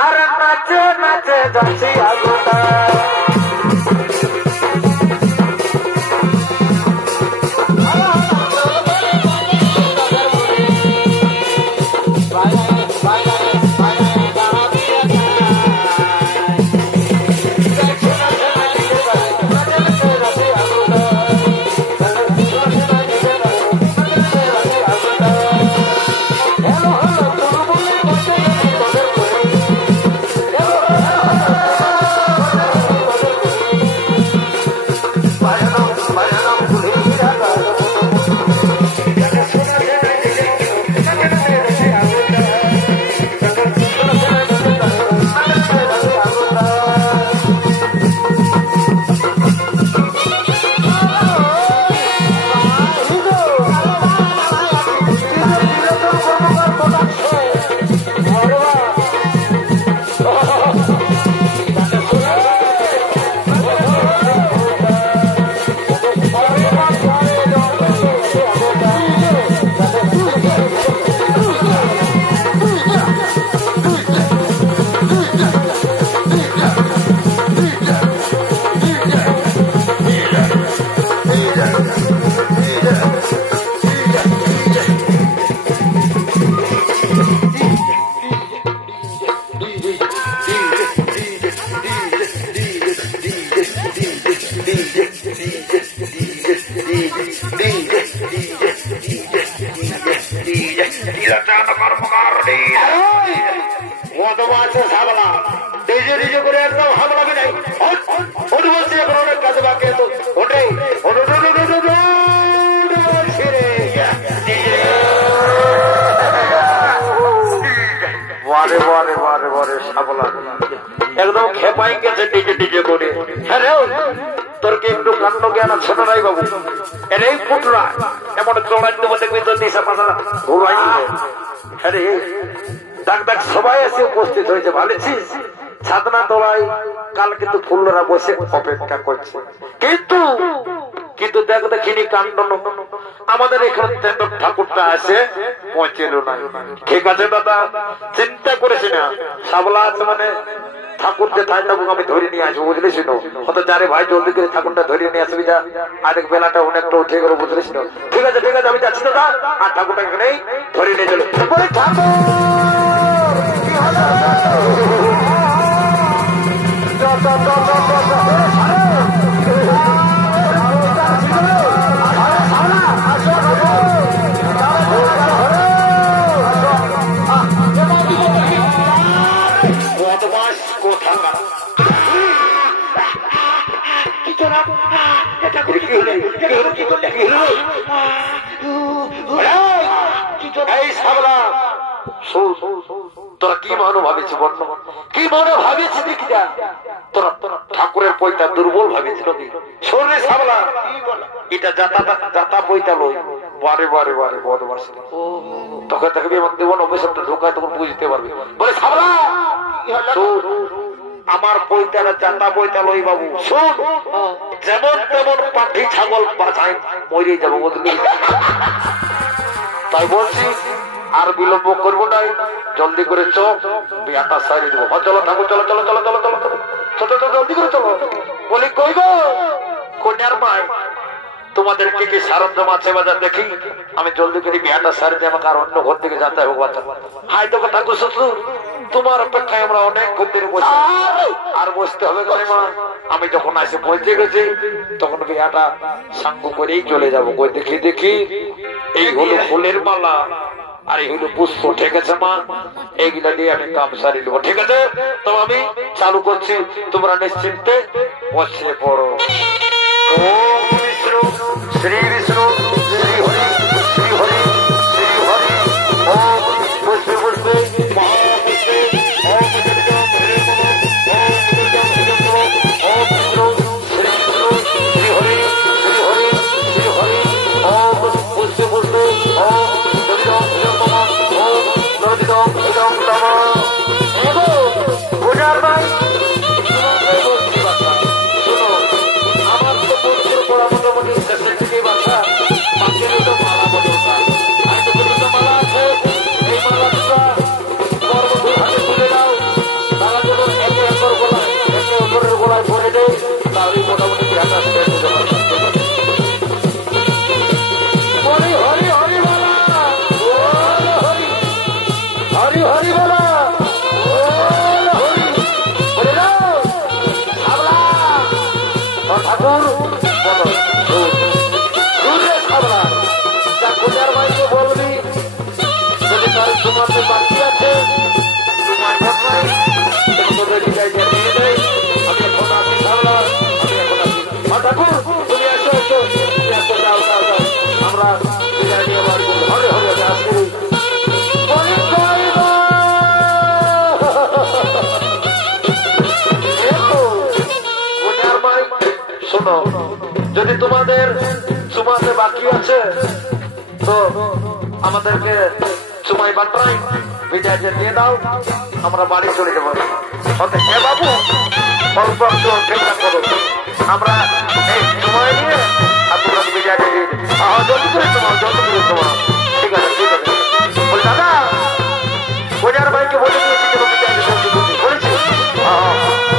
আর নাচে নাচে যাচ্ছে আগুনটা। আছে সাবলা নিজে নিজে করে একদম হামলাবি নাই ওর বলছি এখন অনেক কাজ বাকি তো ওটে বারে বারে বারে বারে সাবলা একদম খেপাই গেছে নিজে নিজে করে। হ্যাঁ তোর কি একটু কাণ্ড জ্ঞান আছে না নাই বাবু? এই ফুটরা এমন চড়াই দেবো দেখবি তো দিশা পাশা ঘুরাই দিবে। হ্যাঁ ডাক ডাক সবাই এসে উপস্থিত হয়েছে ভালেছিস সাধনা তোলাই কাল কিন্তু ফুলরা বসে অপেক্ষা করছে কিন্তু কিন্তু দেখ দেখিনি কাণ্ড আমাদের এখানে ঠাকুরটা আছে পৌঁছেল না। ঠিক আছে দাদা চিন্তা করেছি না সাবলা আছে মানে ঠাকুর যে তাই ঠাকুর আমি ধরে নিয়ে আসবো বুঝলিস হয়তো জানে ভাই জলদি করে ঠাকুরটা ধরে নিয়ে আসবি যা আরেক বেলাটা অনেকটা উঠে গেল বুঝলিস। ঠিক আছে আমি যাচ্ছি দাদা আর ঠাকুরটা এখানেই ধরে নিয়ে চলে তোরা কি মনে ভাবিস বর্তমান কি মনে ভাবিস দেখি যা তোরা ঠাকুরের পয়টা দুর্বল ভাবিস শরীরে সাবলা এটা যাতা পয়টা লই বারে বারে বারে বদমাস তখন দেখবি আমার দেবন অবশ্যই ঢোকায় তখন বুঝতে পারবি বলে সাবলা আমার পয়তারা যাতা পয়তা লই বাবু শোন যেমন তেমন পাঠি ছাগল বাছাই মরে যাবো বুঝলি। তাই বলছি আর বিলম্ব করবো না জলদি করে চল বিয়াটা সারি দেবো। চলো ঠাকুর চলো চলো চলো চলো চলো চলো চলো জলদি করে চলো বলি কই গো কন্যার মাই তোমাদের কি কি সরঞ্জাম আছে বাজার দেখি আমি জলদি করে বিয়াটা সারি দিয়ে আমাকে আর অন্য ঘর থেকে যেতে হবে বাচ্চা হাই তো ঠাকুর শ্বশুর তোমার অপেক্ষায় আমরা অনেক ঘুরতে বসে আর বসতে হবে মা আমি যখন আসে পৌঁছে গেছি তখন বিয়াটা সাঙ্গ করেই চলে যাবো কই দেখি দেখি এই হলো ফুলের মালা আর এই হলো পুষ্প। ঠিক আছে মা এইগুলা দিয়ে আমি কাম সারি নেবো। ঠিক আছে তো আমি চালু করছি তোমরা নিশ্চিন্তে বসে পড়ো। ওম বিষ্ণু শ্রী বিষ্ণু শ্রী হরি শ্রী হরি শ্রী হরি ওম পুষ্পে পুষ্পে মহাপুষ্পে ওম শ্রী হরি শ্রী হরি শ্রী হরি ওম পুষ্পে পুষ্পে ওম বোঝার ভাই শোনো আমার তো বন্ধুর পড়া মোটামুটি শেষের দিকে বাসা বাকি তো মালা বদলতা আর তো মালা আছে এই মালাটা পর্বতের হাতে তুলে দাও তারা যেন একে অপরের গোলায় পরে দেয় তাহলে মোটামুটি হাতে শেষ হতে পারে। হরি হরি হরি বলা হরি হরি বলা ঠাকুর যা কোটার মাইকে বলবি যদি কারো তোমাকে বাকি আছে তোমার ঘটনায় নিয়ে দেয় আমি এখন আসি সাবলা আমি এখন আসি ঠাকুর তুমি এসো এসো এসো যাও যাও যাও আমরা বিদায় নিয়ে বাড়ি হরে হরে আসি শোনো যদি তোমাদের চুমাতে বাকি আছে তো আমাদেরকে চুমাই বাট্রাই বিদায় দিয়ে দাও আমরা বাড়ি চলে যাবো। হ্যাঁ বাবু অল্প একটু অপেক্ষা করো আমরা এই চুমাই নিয়ে আর তোমরা বিদায় দিয়ে জলদি করে তোমার জলদি করে তোমার ঠিক আছে ঠিক আছে বল দাদা বোঝার ভাইকে বলে দিয়েছি যে বিদায় বলেছি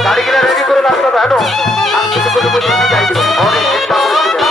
গাড়ি কিনা রেডি করে রাস্তা জানো আমি কিছু করে বলে বিদায় দেবো অনেক চিন্তা করেছিলেন।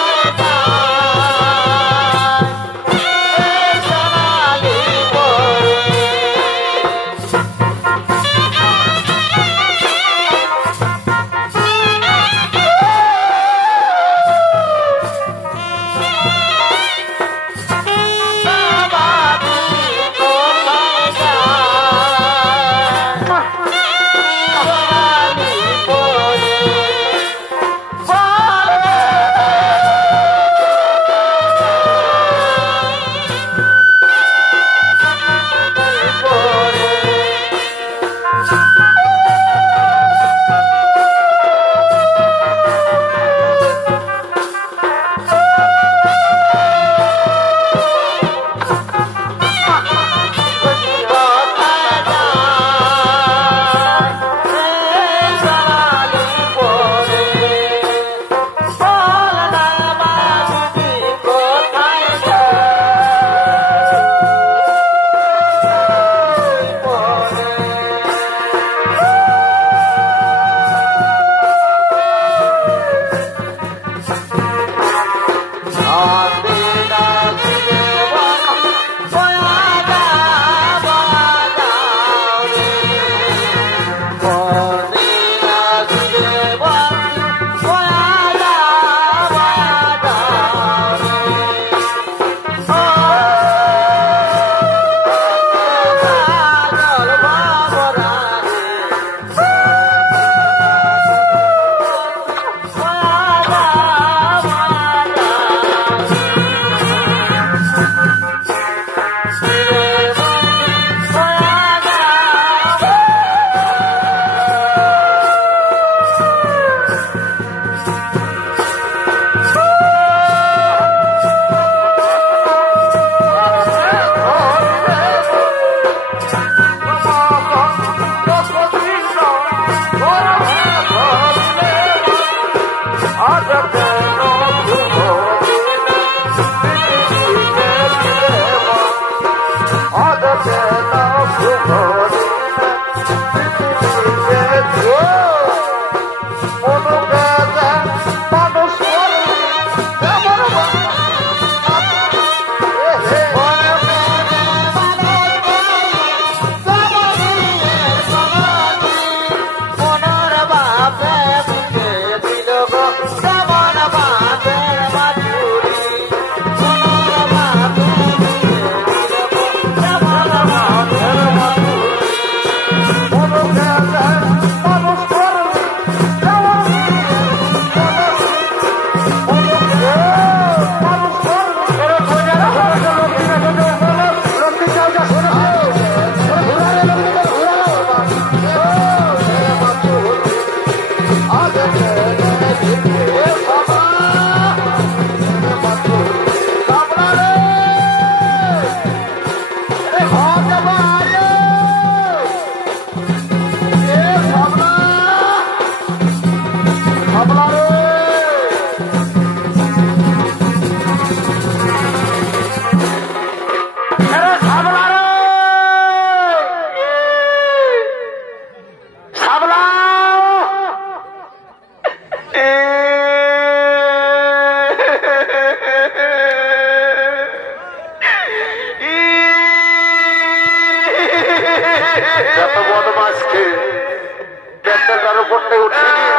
প্যান্ডেলটার উপরটাই উঠে নিয়ে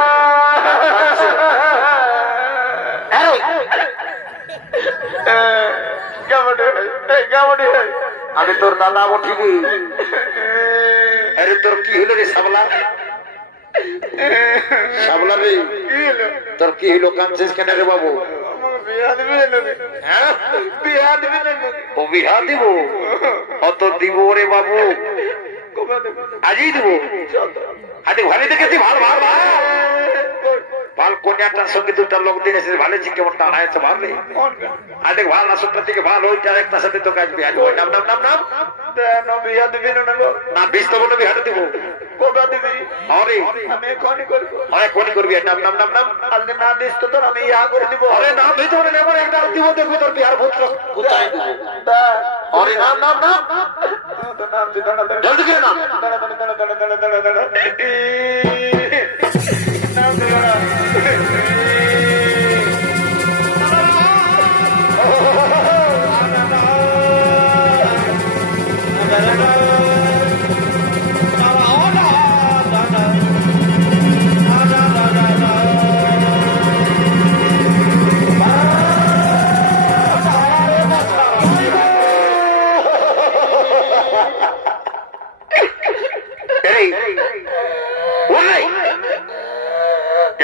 আমি তোর দাদা উঠিনি। আরে তোর কি হলো রে সাবলা? সাবলা রে তোর কি হলো? কাঁদছিস কেন রে বাবু? ও বিহা দিব? অত দিব রে বাবু, আজই দিব। আজ ভালো দেখেছি, ভাল ভাল ভাল ভাল কন্যাটার সঙ্গে দুটা লোক দিয়েছিস, ভালো ছি কেমন টানা আছে ভাবলে। আজ ভাল আসনটার থেকে ভালো ওইটা একটা সাথে তো কাজ বিহার নাম নাম নাম নাম বিহা দিবি না বিশ তখন বিহাতে দিব। কবে দিবি? আরে আমি এখনই করবি। নাম নাম নাম নাম আজকে না দিস তো তোর আমি ইয়া করে দিব। আরে নাম ভিতরে নেব একটা দিব, দেখবি তোর বিহার পুত্র কোথায় দিব। আরে নাম নাম নাম জলদি করে নাম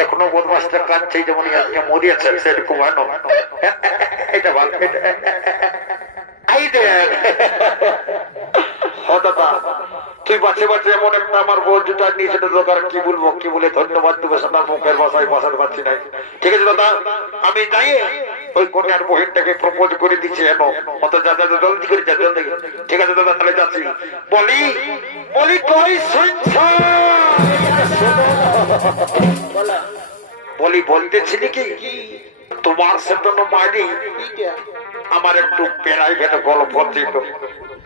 এখনো বদমাসটা কাঁদছে যেমন আজকে মরিয়াছে সেরকম এটা ভালো। তুই বাঁচে বাঁচে এমন একটা আমার বল যেটা নিয়ে সেটা দরকার কি বলবো কি বলে ধন্যবাদ দেবো সেটা মুখের ভাষায় ভাষাতে পারছি না। ঠিক আছে দাদা, আমি যাই ওই কন্যার বহিনটাকে প্রপোজ করে দিচ্ছি। এনো অত যা যা জলদি করে যা জলদি। ঠিক আছে দাদা, তাহলে যাচ্ছি। বলি বলি কই শুনছো? বলি বলতেছিলি কি তোমার সাথে মারি আমার একটু প্রাইভেট গল্প ছিল।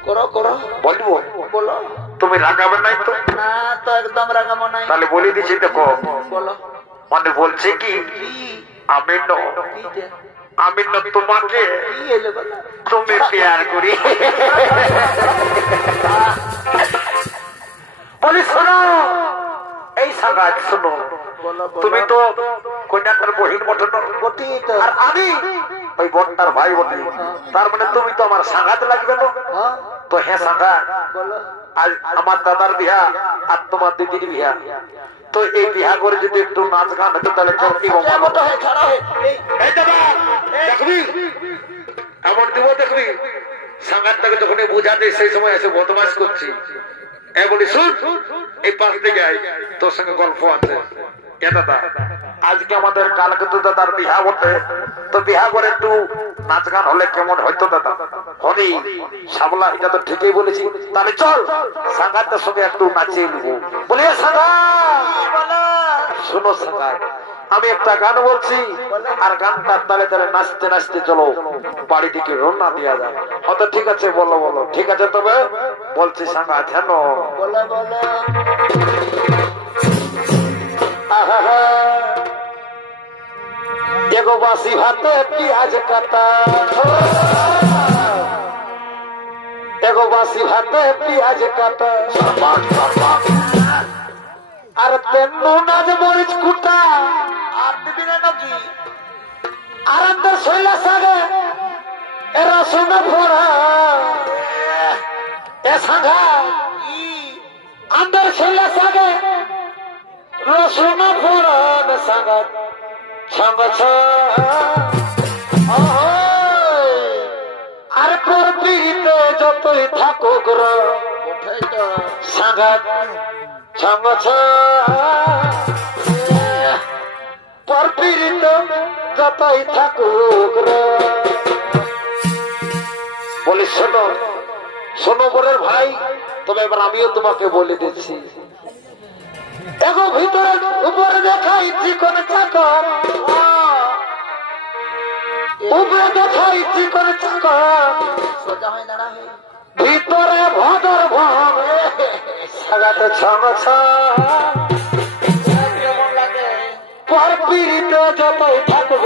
করো করো বলবো বলো। তুমি রাগাবে নাই তো? না তো একদম রাগাবো নাই। তাহলে বলে দিচ্ছি দেখো বলো। মানে বলছে কি আমি আমি তোমাকে তুমি প্যার করি। বলি শোনো এই সাগাত শোনো, তুমি তো কন্যাটার বহিন মতন আর আমি ওই বোনটার ভাই বটি, তার মানে তুমি তো আমার সাগাত লাগবে না তো? হ্যাঁ সাগাত, আজ আমার দাদার বিহা আর তোমার দিদির বিহা, তো এই বিহা করে যদি একটু নাচ গান হতো তাহলে দেখবি এমন দিব। দেখবি সাগাতটাকে যখন বুঝাতে সেই সময় এসে বদমাস করছি। বলি শুন এই পাশ থেকে আই, তোর সঙ্গে গল্প আছে। দাদা আজকে আমাদের কালকে তো দাদার বিহা বটে, তো বিহা করে একটু নাচ গান হলে কেমন হইতো দাদা? হরি সাবলা এটা তো ঠিকই বলেছি, তাহলে চল সাগাতের সঙ্গে একটু নাচিয়ে নিবো। বলি শোনো সাগাত, আমি একটা গান বলছি আর গানটার তালে তালে নাচতে নাচতে চলো বাড়ি দিকে রওনা দেওয়া যায়। হয়তো ঠিক আছে বলো বলো। ঠিক আছে তবে বলছি সাগাত হেন বলো বলো। এগো বাসি ভাতে পেঁয়াজ কাটা, এগো বাসি ভাতে পেঁয়াজ কাটা, আর তেমন নাচ মরিচ কুটা, আর দিবি না নাকি? আর আমাদের শৈলা সাগে এরা শুনে ফোড়া এ সাঙ্গা আমাদের শৈলা সাগে রসুন ফোড়ন সাগাত আর পর পিড়িতে যতই থাকুক সাগাত পর পিড়িতে যতই থাকুক। বলি শোনো শোনো বরের ভাই, তবে এবার আমিও তোমাকে বলে দিচ্ছি। দেখো ভিতরে উপরে দেখাই চিকন চাকর, উপরে দেখাই চিকন চাকর, ভিতরে ভদর ভাব সাগাতে ছমছ পর পিড়িতে যতই থাকব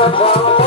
ঠাকুর